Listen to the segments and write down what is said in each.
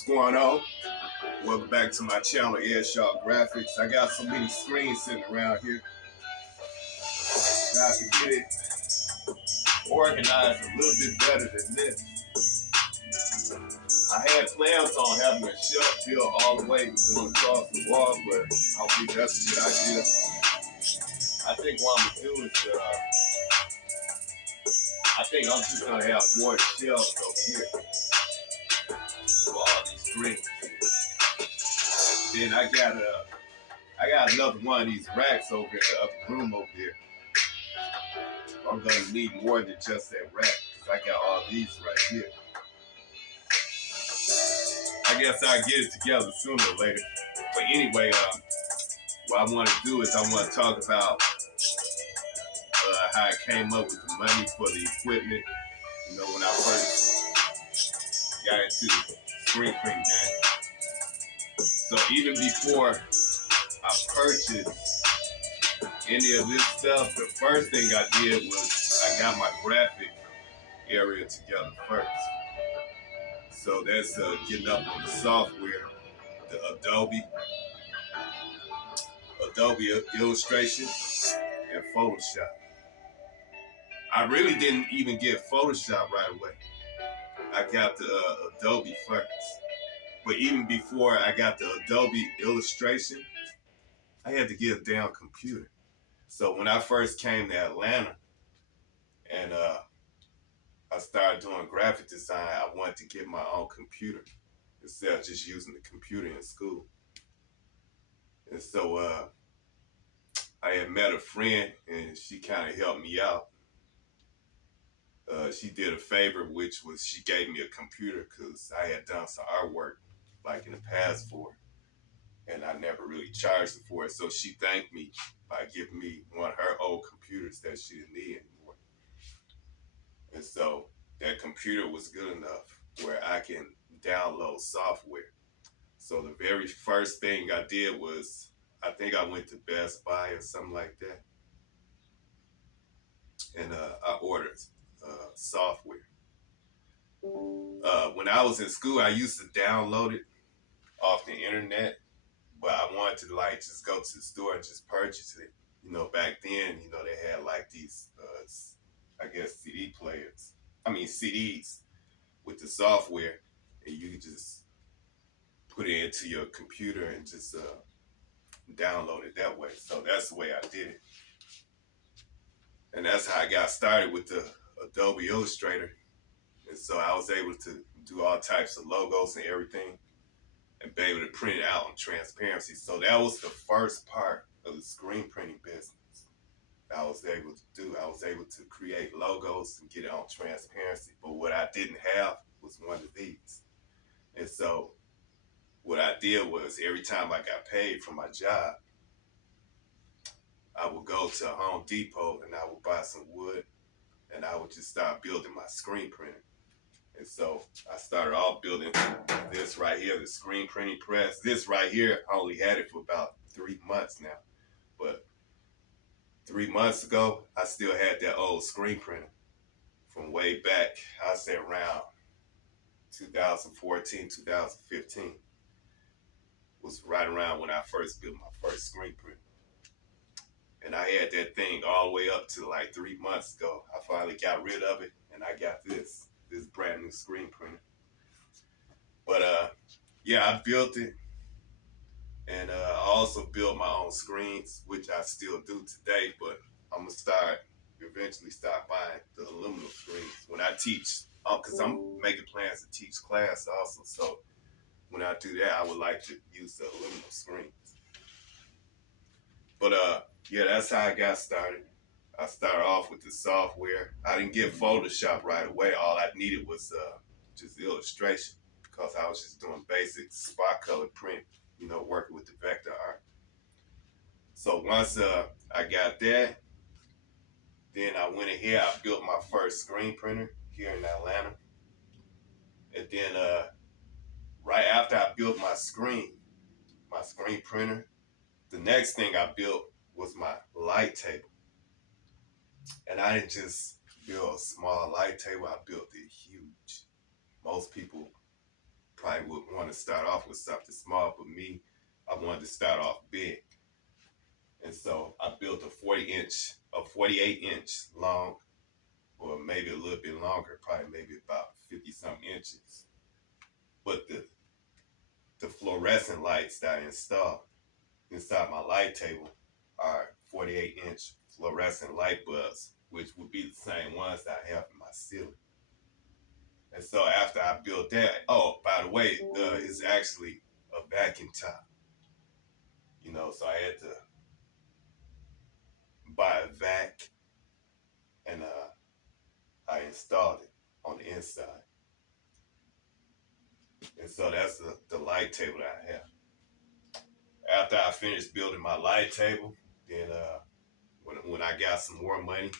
What's going on? Welcome back to my channel, Airsharp Graphics. I got so many screens sitting around here. Now I can get it organized a little bit better than this. I had plans on having a shelf built all the way going across the wall, but I don't think that's a good idea. I think what I'm gonna do is, I think I'm just gonna have more shelves over here for all these screens. Then I got another one of these racks over in the upper room over there. I'm gonna need more than just that rack because I got all these right here. I guess I'll get it together sooner or later. But anyway, what I want to do is I want to talk about how I came up with the money for the equipment. You know, when I first got into the screen printing game. So even before I purchased any of this stuff, the first thing I did was I got my graphic area together first. So that's getting up on the software, the Adobe Illustration and Photoshop. I really didn't even get Photoshop right away. I got the Adobe first. But even before I got the Adobe Illustration, I had to get a damn computer. So when I first came to Atlanta and I started doing graphic design, I wanted to get my own computer instead of just using the computer in school. And so I had met a friend and she kind of helped me out. She did a favor, which was she gave me a computer because I had done some artwork like in the past for her, and I never really charged her for it. So she thanked me by giving me one of her old computers that she didn't need anymore. And so that computer was good enough where I can download software. So the very first thing I did was, I think I went to Best Buy or something like that, and I ordered software. When I was in school, I used to download it off the internet, but I wanted to like just go to the store and just purchase it. You know, back then, you know, they had like these, I guess, CD players. I mean, CDs with the software, and you could just put it into your computer and just download it that way. So that's the way I did it. And that's how I got started with the Adobe Illustrator. And so I was able to do all types of logos and everything and be able to print it out on transparency. So that was the first part of the screen printing business I was able to do. I was able to create logos and get it on transparency. But what I didn't have was one of these. And so what I did was every time I got paid for my job, I would go to Home Depot and I would buy some wood and I would just start building my screen printer. And so I started off building this right here, the screen printing press. This right here, I only had it for about 3 months now. But 3 months ago, I still had that old screen printer from way back, I'd say around 2014, 2015. Was right around when I first built my first screen printer. And I had that thing all the way up to like 3 months ago. I finally got rid of it and I got this brand new screen printer. But yeah, I built it. And I also built my own screens, which I still do today, but I'm gonna eventually start buying the aluminum screens when I teach, because I'm making plans to teach class also. So when I do that, I would like to use the aluminum screens. But yeah, that's how I got started. I started off with the software. I didn't get Photoshop right away. All I needed was just illustration because I was just doing basic spot color print, you know, working with the vector art. So once I got that, then I went ahead, I built my first screen printer here in Atlanta. And then right after I built my screen printer, the next thing I built was my light table. And I didn't just build a small light table, I built it huge. Most people probably would want to start off with something small, but me, I wanted to start off big. And so I built a 48 inch long, or maybe a little bit longer, probably maybe about 50 some inches. But the fluorescent lights that I installed inside my light table are 48-inch fluorescent light bulbs, which would be the same ones that I have in my ceiling. And so after I built that, oh, by the way, it's actually a vacuum top. So I had to buy a vac, and I installed it on the inside. And so that's the light table that I have. After I finished building my light table, then when I got some more money,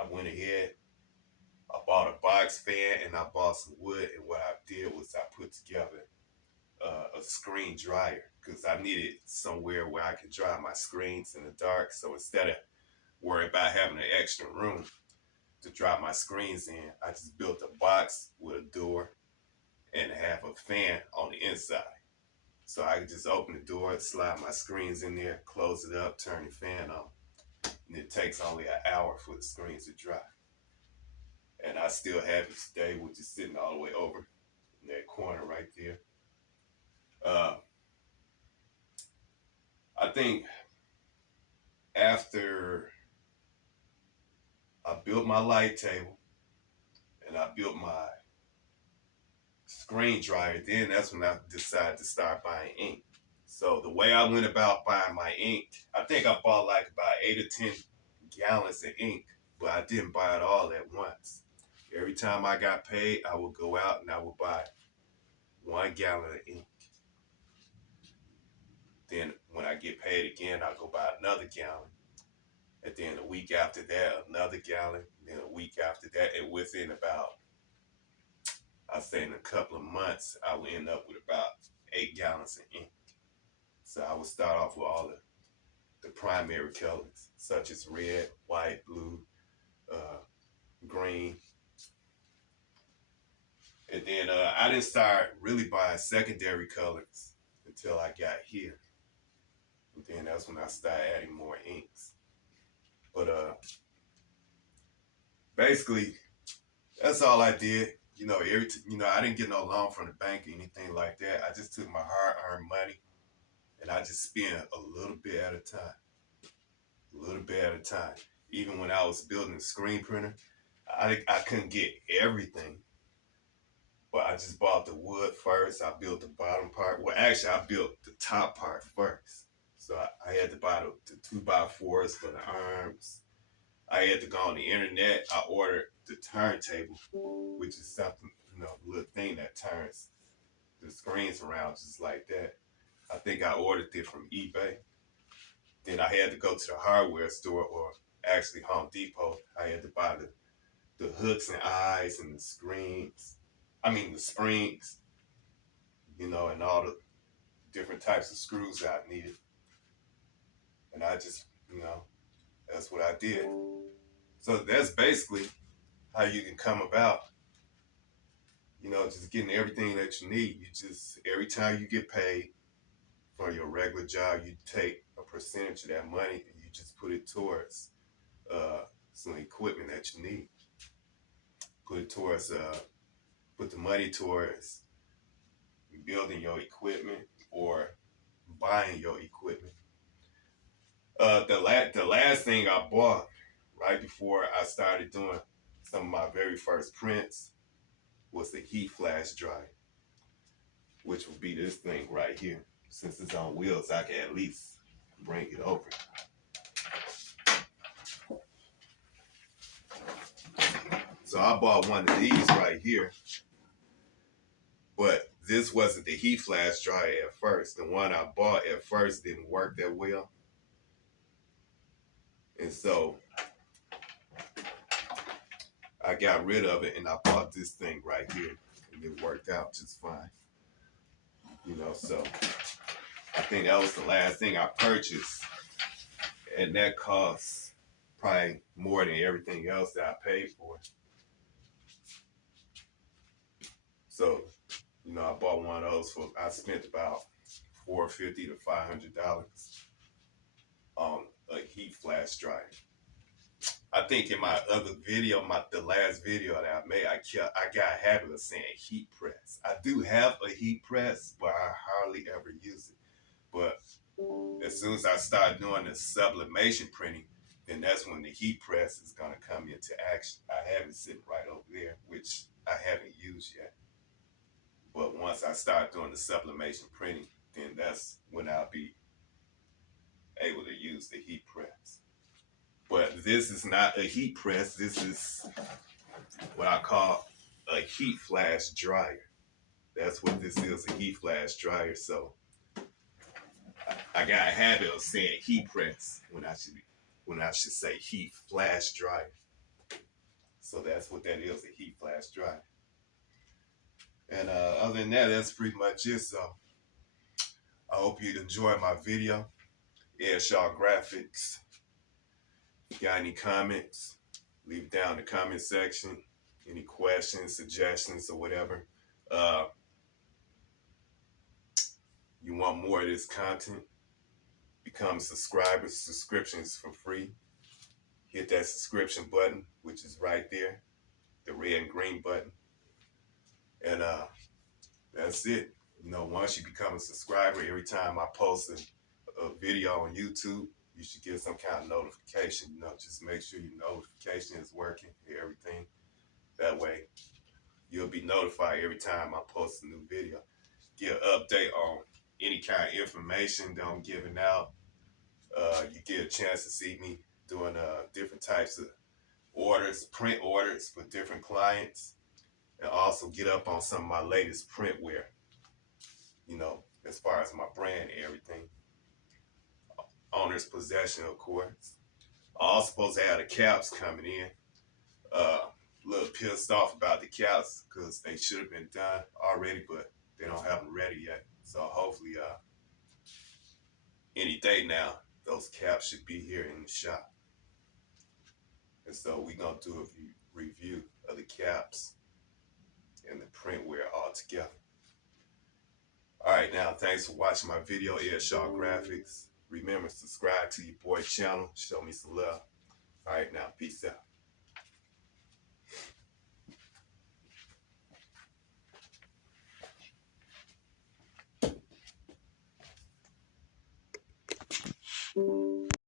I went ahead, I bought a box fan, and I bought some wood. And what I did was I put together a screen dryer, because I needed somewhere where I could dry my screens in the dark. So instead of worrying about having an extra room to dry my screens in, I just built a box with a door and have a fan on the inside. So I could just open the door, slide my screens in there, close it up, turn the fan on. And it takes only an hour for the screens to dry. And I still have it today, which is sitting all the way over in that corner right there. I think after I built my light table and I built my screen dryer, then that's when I decided to start buying ink. So the way I went about buying my ink, I think I bought like about 8 or 10 gallons of ink, but I didn't buy it all at once. Every time I got paid, I would go out and I would buy 1 gallon of ink. Then when I get paid again, I'll go buy another gallon. And then a week after that, another gallon. Then a week after that, and within about, I'd say in a couple of months, I would end up with about 8 gallons of ink. So I would start off with all the primary colors, such as red, white, blue, green. And then I didn't start really buying secondary colors until I got here. And then that's when I started adding more inks. But basically, that's all I did. I didn't get no loan from the bank or anything like that. I just took my hard-earned money and I just spent a little bit at a time. A little bit at a time. Even when I was building a screen printer, I couldn't get everything. But I just bought the wood first. I built the bottom part. Well, actually, I built the top part first. So I had to buy the 2x4s for the arms. I had to go on the internet. I ordered the turntable, which is something, a little thing that turns the screens around just like that. I think I ordered it from eBay. Then I had to go to the hardware store, or actually Home Depot. I had to buy the hooks and eyes and the the springs, and all the different types of screws that I needed. And I just, that's what I did. So that's basically how you can come about, just getting everything that you need. Every time you get paid for your regular job, you take a percentage of that money and you just put it towards some equipment that you need. Put the money towards building your equipment or buying your equipment. The last thing I bought right before I started doing some of my very first prints was the heat flash dryer, which would be this thing right here. Since it's on wheels, I can at least bring it over. So I bought one of these right here, but this wasn't the heat flash dryer at first. The one I bought at first didn't work that well. And so I got rid of it and I bought this thing right here, and it worked out just fine. So I think that was the last thing I purchased, and that cost probably more than everything else that I paid for. So You know, I bought one of those I spent about $450 to $500 on a heat flash dryer. I think in my other video, the last video that I made, I got a habit of saying heat press. I do have a heat press, but I hardly ever use it. But as soon as I start doing the sublimation printing, then that's when the heat press is gonna come into action. I have it sitting right over there, which I haven't used yet. But once I start doing the sublimation printing, then that's when I'll be able to use the heat press. But this is not a heat press. This is what I call a heat flash dryer. That's what this is, a heat flash dryer. So I got a habit of saying heat press when I should say heat flash dryer. So that's what that is, a heat flash dryer. And other than that, that's pretty much it. So I hope you enjoyed my video. Airshaw Graphics. Got any comments? Leave it down in the comment section. Any questions, suggestions, or whatever. You want more of this content? Become subscribers. Subscriptions for free. Hit that subscription button, which is right there, the red and green button. And that's it. You know, once you become a subscriber, every time I post a video on YouTube, you should get some kind of notification. You know, just make sure your notification is working, everything. That way, you'll be notified every time I post a new video. Get an update on any kind of information that I'm giving out. You get a chance to see me doing different types of orders, print orders for different clients, and also get up on some of my latest printwear, you know, as far as my brand and everything. Owner's possession, of course. I also supposed to have the caps coming in. A little pissed off about the caps because they should have been done already, but they don't have them ready yet. So hopefully any day now, those caps should be here in the shop. And so we're going to do a review of the caps and the printwear all together. All right, now, thanks for watching my video, Airshaw Graphics. Remember, subscribe to your boy channel. Show me some love. All right, now, peace out.